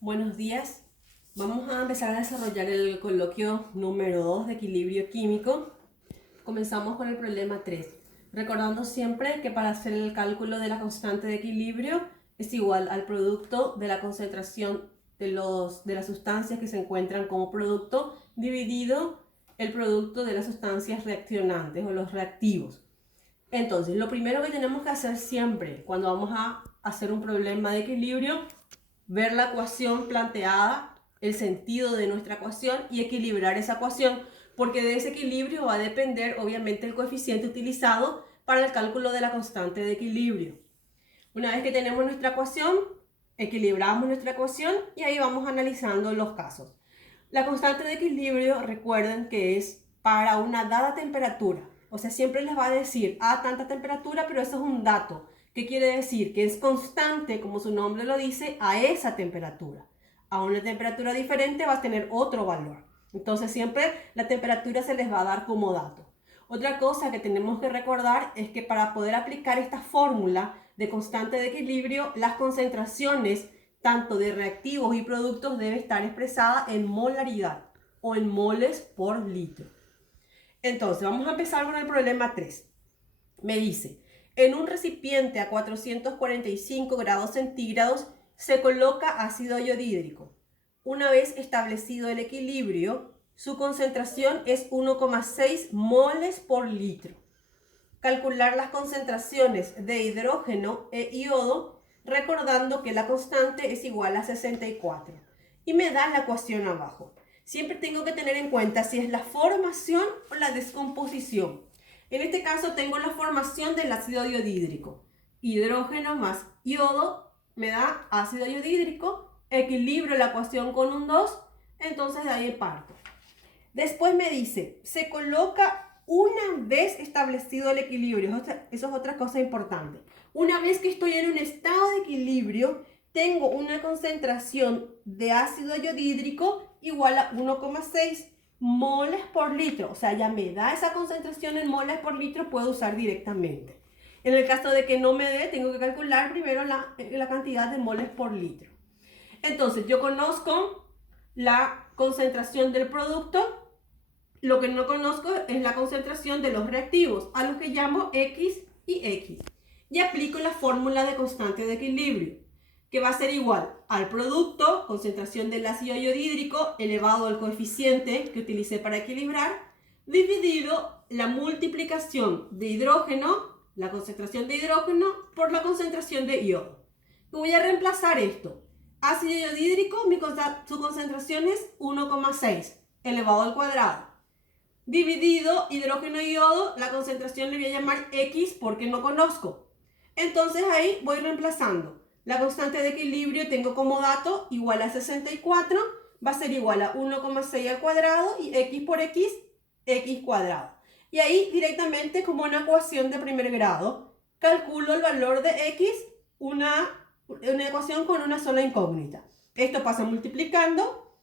Buenos días. Vamos a empezar a desarrollar el coloquio número 2 de equilibrio químico. Comenzamos con el problema 3. Recordando siempre que para hacer el cálculo de la constante de equilibrio es igual al producto de la concentración de las sustancias que se encuentran como producto dividido el producto de las sustancias reaccionantes o los reactivos. Entonces, lo primero que tenemos que hacer siempre cuando vamos a hacer un problema de equilibrio, ver la ecuación planteada, el sentido de nuestra ecuación y equilibrar esa ecuación, porque de ese equilibrio va a depender obviamente el coeficiente utilizado para el cálculo de la constante de equilibrio. Una vez que tenemos nuestra ecuación, equilibramos nuestra ecuación y ahí vamos analizando los casos. La constante de equilibrio, recuerden que es para una dada temperatura. O sea, siempre les va a decir a tanta temperatura, pero eso es un dato. ¿Qué quiere decir? Que es constante, como su nombre lo dice, a esa temperatura. A una temperatura diferente va a tener otro valor. Entonces siempre la temperatura se les va a dar como dato. Otra cosa que tenemos que recordar es que para poder aplicar esta fórmula de constante de equilibrio, las concentraciones tanto de reactivos y productos debe estar expresada en molaridad o en moles por litro. Entonces, vamos a empezar con el problema 3. Me dice, en un recipiente a 445 grados centígrados se coloca ácido iodídrico. Una vez establecido el equilibrio, su concentración es 1,6 moles por litro. Calcular las concentraciones de hidrógeno e iodo, recordando que la constante es igual a 64. Y me da la ecuación abajo. Siempre tengo que tener en cuenta si es la formación o la descomposición. En este caso tengo la formación del ácido iodídrico. Hidrógeno más iodo me da ácido iodídrico. Equilibro la ecuación con un 2, entonces de ahí parto. Después me dice, se coloca una vez establecido el equilibrio. Eso es otra cosa importante. Una vez que estoy en un estado de equilibrio, tengo una concentración de ácido iodídrico igual a 1,6 moles por litro. O sea, ya me da esa concentración en moles por litro, puedo usar directamente. En el caso de que no me dé, tengo que calcular primero la cantidad de moles por litro. Entonces, yo conozco la concentración del producto. Lo que no conozco es la concentración de los reactivos, a los que llamo X y X. Y aplico la fórmula de constante de equilibrio, que va a ser igual al producto, concentración del ácido iodídrico, elevado al coeficiente que utilicé para equilibrar, dividido la multiplicación de hidrógeno, la concentración de hidrógeno, por la concentración de iodo. Voy a reemplazar esto. Ácido iodídrico, su concentración es 1,6 elevado al cuadrado. Dividido hidrógeno y iodo, la concentración le voy a llamar X porque no conozco. Entonces ahí voy reemplazando. La constante de equilibrio tengo como dato igual a 64, va a ser igual a 1,6 al cuadrado y X por X, X cuadrado. Y ahí directamente como una ecuación de primer grado, calculo el valor de X, una ecuación con una sola incógnita. Esto pasa multiplicando.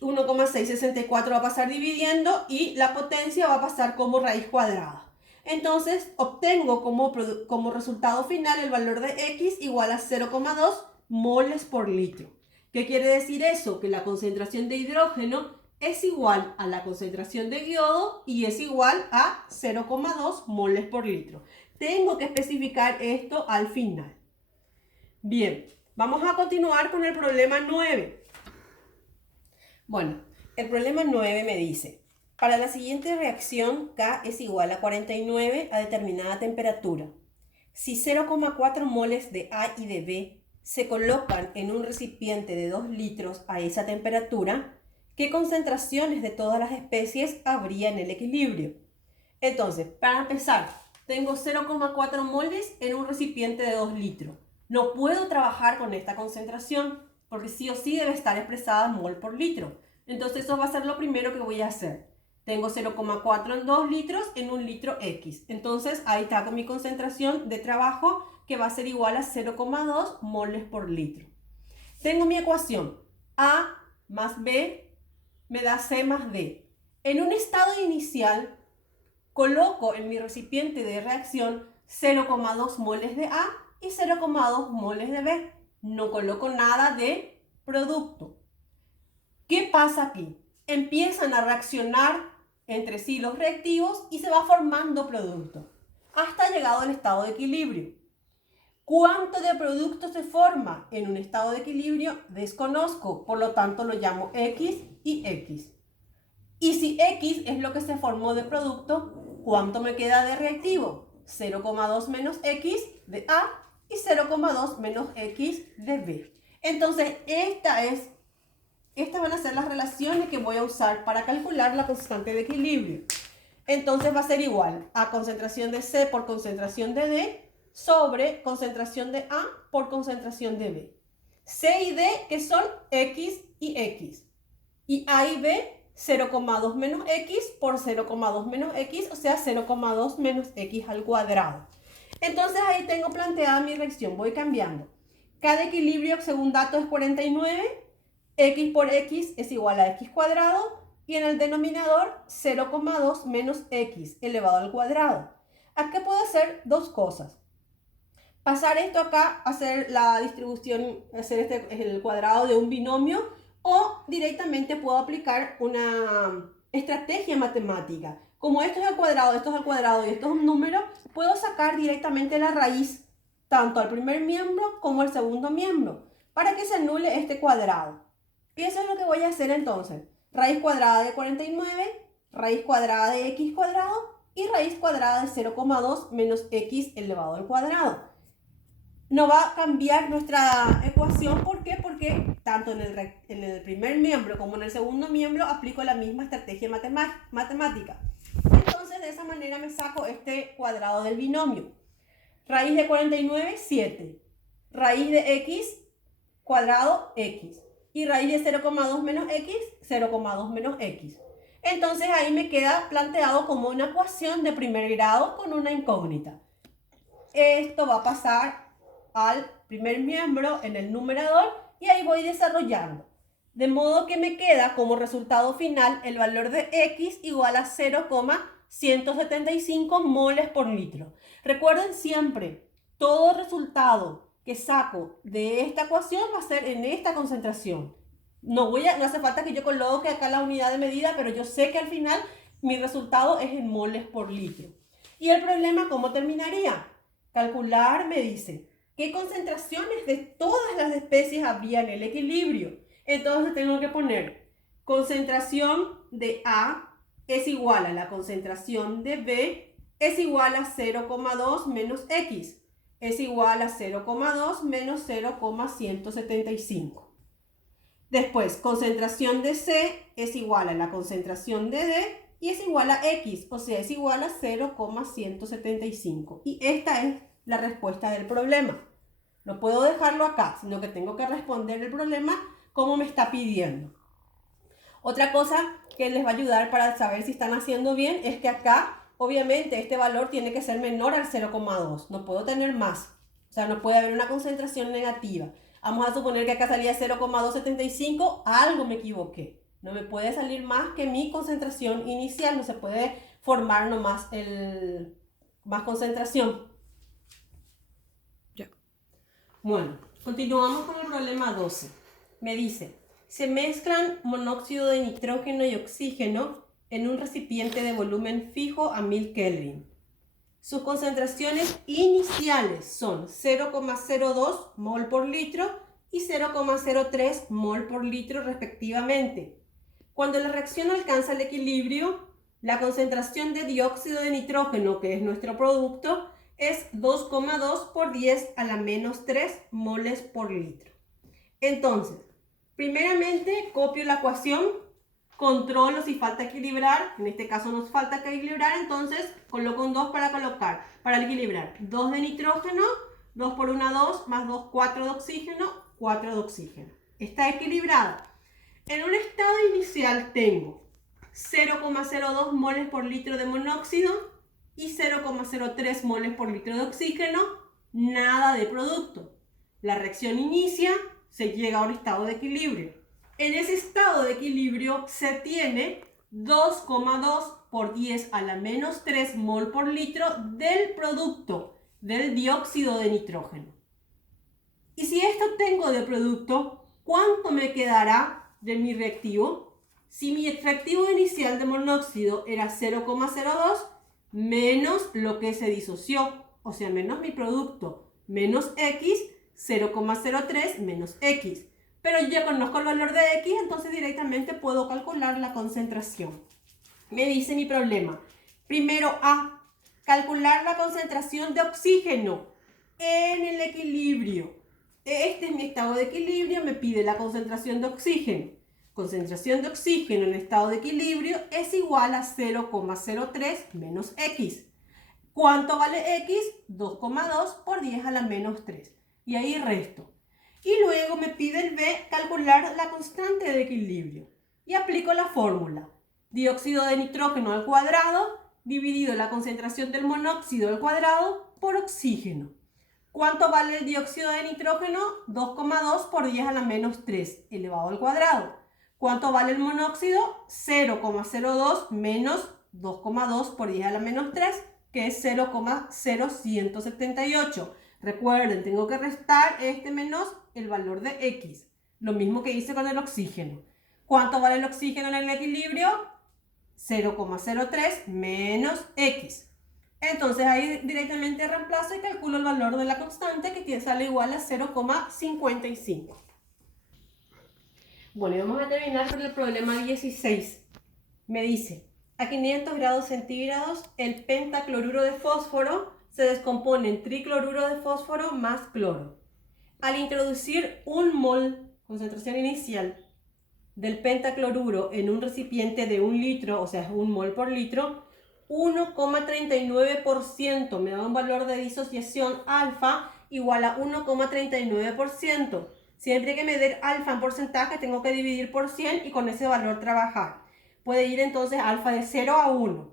1,664 va a pasar dividiendo y la potencia va a pasar como raíz cuadrada. Entonces obtengo como resultado final el valor de X igual a 0,2 moles por litro. ¿Qué quiere decir eso? Que la concentración de hidrógeno es igual a la concentración de iodo y es igual a 0,2 moles por litro. Tengo que especificar esto al final. Bien, vamos a continuar con el problema 9. Bueno, el problema 9 me dice, para la siguiente reacción K es igual a 49 a determinada temperatura. Si 0,4 moles de A y de B se colocan en un recipiente de 2 litros a esa temperatura, ¿qué concentraciones de todas las especies habría en el equilibrio? Entonces, para empezar, tengo 0,4 moles en un recipiente de 2 litros. No puedo trabajar con esta concentración porque sí o sí debe estar expresada en mol por litro. Entonces eso va a ser lo primero que voy a hacer. Tengo 0,4 en 2 litros en un litro X. Entonces ahí está con mi concentración de trabajo que va a ser igual a 0,2 moles por litro. Tengo mi ecuación. A más B me da C más D. En un estado inicial coloco en mi recipiente de reacción 0,2 moles de A y 0,2 moles de B. No coloco nada de producto. ¿Qué pasa aquí? Empiezan a reaccionar entre sí los reactivos y se va formando producto hasta llegado al estado de equilibrio. ¿Cuánto de producto se forma en un estado de equilibrio? Desconozco, por lo tanto lo llamo X y X. Y si X es lo que se formó de producto, ¿cuánto me queda de reactivo? 0,2 menos X de A y 0,2 menos X de B. Entonces, estas van a ser las relaciones que voy a usar para calcular la constante de equilibrio. Entonces va a ser igual a concentración de C por concentración de D sobre concentración de A por concentración de B. C y D, que son X y X. Y A y B, 0,2 menos X por 0,2 menos X, o sea, 0,2 menos X al cuadrado. Entonces ahí tengo planteada mi reacción. Voy cambiando. Cada equilibrio, según dato, es 49. X por X es igual a X cuadrado. Y en el denominador, 0,2 menos X elevado al cuadrado. Aquí puedo hacer dos cosas. Pasar esto acá, hacer la distribución, hacer el cuadrado de un binomio, o directamente puedo aplicar una estrategia matemática. Como esto es al cuadrado, esto es al cuadrado y esto es un número, puedo sacar directamente la raíz tanto al primer miembro como al segundo miembro para que se anule este cuadrado. Y eso es lo que voy a hacer entonces. Raíz cuadrada de 49, raíz cuadrada de x cuadrado y raíz cuadrada de 0,2 menos x elevado al cuadrado. No va a cambiar nuestra ecuación. ¿Por qué? Porque tanto en el primer miembro como en el segundo miembro aplico la misma estrategia matemática. Entonces, de esa manera me saco este cuadrado del binomio. Raíz de 49, 7. Raíz de x cuadrado, x. Y raíz de 0,2 menos x, 0,2 menos x. Entonces, ahí me queda planteado como una ecuación de primer grado con una incógnita. Esto va a pasar al primer miembro en el numerador y ahí voy desarrollando. De modo que me queda como resultado final el valor de X igual a 0,175 moles por litro. Recuerden siempre, todo resultado que saco de esta ecuación va a ser en esta concentración. No hace falta que yo coloque acá la unidad de medida, pero yo sé que al final mi resultado es en moles por litro. ¿Y el problema cómo terminaría? Calcular me dice qué concentraciones de todas las especies habría en el equilibrio. Entonces tengo que poner concentración de A es igual a la concentración de B es igual a 0,2 menos X es igual a 0,2 menos 0,175. Después, concentración de C es igual a la concentración de D y es igual a X, o sea, es igual a 0,175. Y esta es la respuesta del problema. No puedo dejarlo acá, sino que tengo que responder el problema como me está pidiendo. Otra cosa que les va a ayudar para saber si están haciendo bien es que acá, obviamente, este valor tiene que ser menor al 0,2. No puedo tener más. O sea, no puede haber una concentración negativa. Vamos a suponer que acá salía 0,275. Algo me equivoqué. No me puede salir más que mi concentración inicial. No se puede formar nomás más concentración. Bueno, continuamos con el problema 12. Me dice, se mezclan monóxido de nitrógeno y oxígeno en un recipiente de volumen fijo a 1000 Kelvin. Sus concentraciones iniciales son 0,02 mol por litro y 0,03 mol por litro respectivamente. Cuando la reacción alcanza el equilibrio, la concentración de dióxido de nitrógeno, que es nuestro producto, es 2,2 por 10 a la menos 3 moles por litro. Entonces, primeramente copio la ecuación, controlo si falta equilibrar, en este caso nos falta equilibrar, entonces coloco un 2 para equilibrar. 2 de nitrógeno, 2 por 1, 2, más 2, 4 de oxígeno, 4 de oxígeno. Está equilibrada. En un estado inicial tengo 0,02 moles por litro de monóxido y 0,03 moles por litro de oxígeno, nada de producto. La reacción inicia, se llega a un estado de equilibrio. En ese estado de equilibrio se tiene 2,2 por 10 a la menos 3 mol por litro del producto, del dióxido de nitrógeno. Y si esto tengo de producto, ¿cuánto me quedará de mi reactivo? Si mi reactivo inicial de monóxido era 0,02 menos lo que se disoció, o sea, menos mi producto, menos X, 0,03 menos X. Pero ya conozco el valor de X, entonces directamente puedo calcular la concentración. Me dice mi problema. Primero A, calcular la concentración de oxígeno en el equilibrio. Este es mi estado de equilibrio, me pide la concentración de oxígeno. Concentración de oxígeno en estado de equilibrio es igual a 0,03 menos X. ¿Cuánto vale X? 2,2 por 10 a la menos 3. Y ahí resto. Y luego me pide el B, calcular la constante de equilibrio. Y aplico la fórmula. Dióxido de nitrógeno al cuadrado dividido la concentración del monóxido al cuadrado por oxígeno. ¿Cuánto vale el dióxido de nitrógeno? 2,2 por 10 a la menos 3 elevado al cuadrado. ¿Cuánto vale el monóxido? 0,02 menos 2,2 por 10 a la menos 3, que es 0,0178. Recuerden, tengo que restar este menos el valor de X. Lo mismo que hice con el oxígeno. ¿Cuánto vale el oxígeno en el equilibrio? 0,03 menos X. Entonces ahí directamente reemplazo y calculo el valor de la constante, que sale igual a 0,55. Bueno, y vamos a terminar con el problema 16. Me dice, a 500 grados centígrados el pentacloruro de fósforo se descompone en tricloruro de fósforo más cloro. Al introducir un mol, concentración inicial, del pentacloruro en un recipiente de 1 litro, o sea, es 1 mol por litro, 1,39% me da un valor de disociación alfa igual a 1,39%. Siempre que me dé alfa en porcentaje tengo que dividir por 100 y con ese valor trabajar. Puede ir entonces alfa de 0 a 1.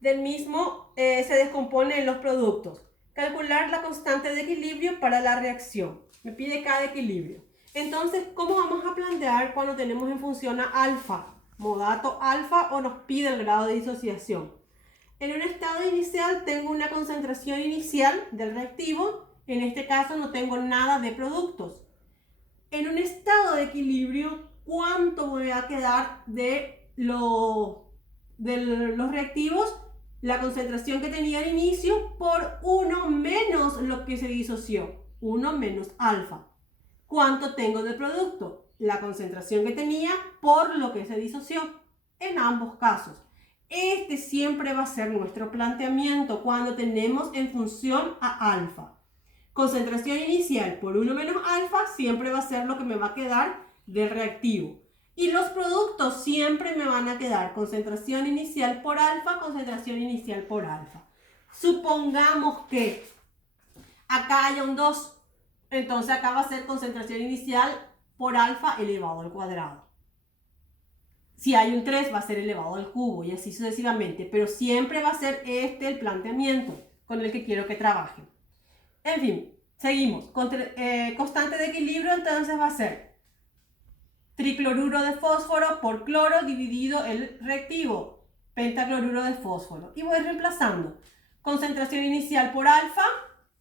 Del mismo se descompone en los productos. Calcular la constante de equilibrio para la reacción. Me pide cada equilibrio. Entonces, ¿cómo vamos a plantear cuando tenemos en función a alfa? Modato alfa o nos pide el grado de disociación. En un estado inicial tengo una concentración inicial del reactivo. En este caso no tengo nada de productos. En un estado de equilibrio, ¿cuánto voy a quedar de los reactivos? La concentración que tenía al inicio por 1 menos lo que se disoció. 1 menos alfa. ¿Cuánto tengo de producto? La concentración que tenía por lo que se disoció. En ambos casos. Este siempre va a ser nuestro planteamiento cuando tenemos en función a alfa. Concentración inicial por 1 menos alfa siempre va a ser lo que me va a quedar del reactivo. Y los productos siempre me van a quedar concentración inicial por alfa, concentración inicial por alfa. Supongamos que acá haya un 2. Entonces acá va a ser concentración inicial por alfa elevado al cuadrado. Si hay un 3 va a ser elevado al cubo y así sucesivamente. Pero siempre va a ser este el planteamiento con el que quiero que trabajen. En fin, seguimos. Constante de equilibrio entonces va a ser tricloruro de fósforo por cloro dividido el reactivo, pentacloruro de fósforo. Y voy reemplazando. Concentración inicial por alfa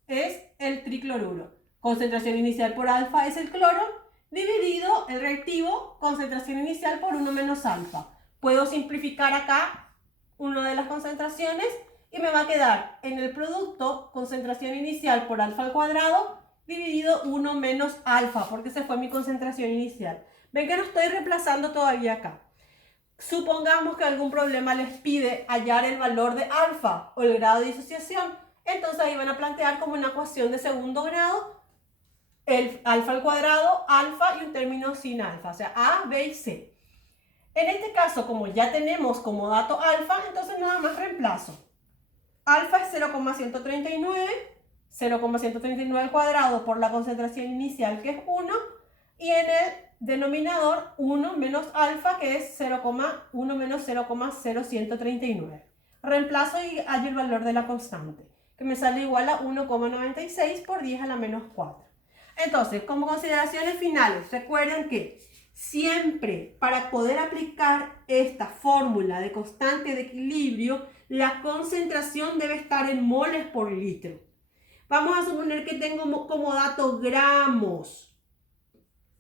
es el tricloruro. Concentración inicial por alfa es el cloro, dividido el reactivo, concentración inicial por 1 menos alfa. Puedo simplificar acá una de las concentraciones y me va a quedar en el producto concentración inicial por alfa al cuadrado dividido 1 menos alfa, porque se fue mi concentración inicial. Ven que no estoy reemplazando todavía acá. Supongamos que algún problema les pide hallar el valor de alfa o el grado de disociación. Entonces ahí van a plantear como una ecuación de segundo grado el alfa al cuadrado, alfa y un término sin alfa, o sea, A, B y C. En este caso, como ya tenemos como dato alfa, entonces nada más reemplazo. Alfa es 0,139, 0,139 al cuadrado por la concentración inicial, que es 1, y en el denominador 1 menos alfa, que es 0,1 menos 0,0139. Reemplazo y hallo el valor de la constante, que me sale igual a 1,96 por 10 a la menos 4. Entonces, como consideraciones finales, recuerden que siempre para poder aplicar esta fórmula de constante de equilibrio, la concentración debe estar en moles por litro. Vamos a suponer que tengo como dato gramos.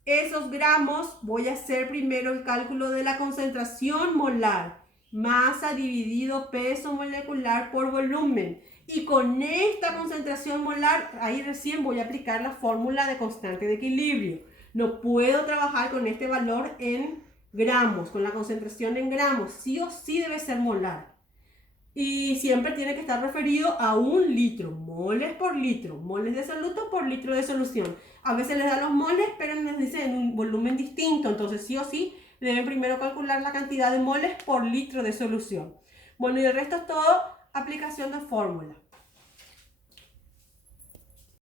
Esos gramos voy a hacer primero el cálculo de la concentración molar. Masa dividido peso molecular por volumen. Y con esta concentración molar, ahí recién voy a aplicar la fórmula de constante de equilibrio. No puedo trabajar con este valor en gramos, con la concentración en gramos. Sí o sí debe ser molar. Y siempre tiene que estar referido a 1 litro, moles por litro, moles de soluto por litro de solución. A veces les da los moles, pero nos dice en un volumen distinto, entonces sí o sí deben primero calcular la cantidad de moles por litro de solución. Bueno, y el resto es todo aplicación de fórmula.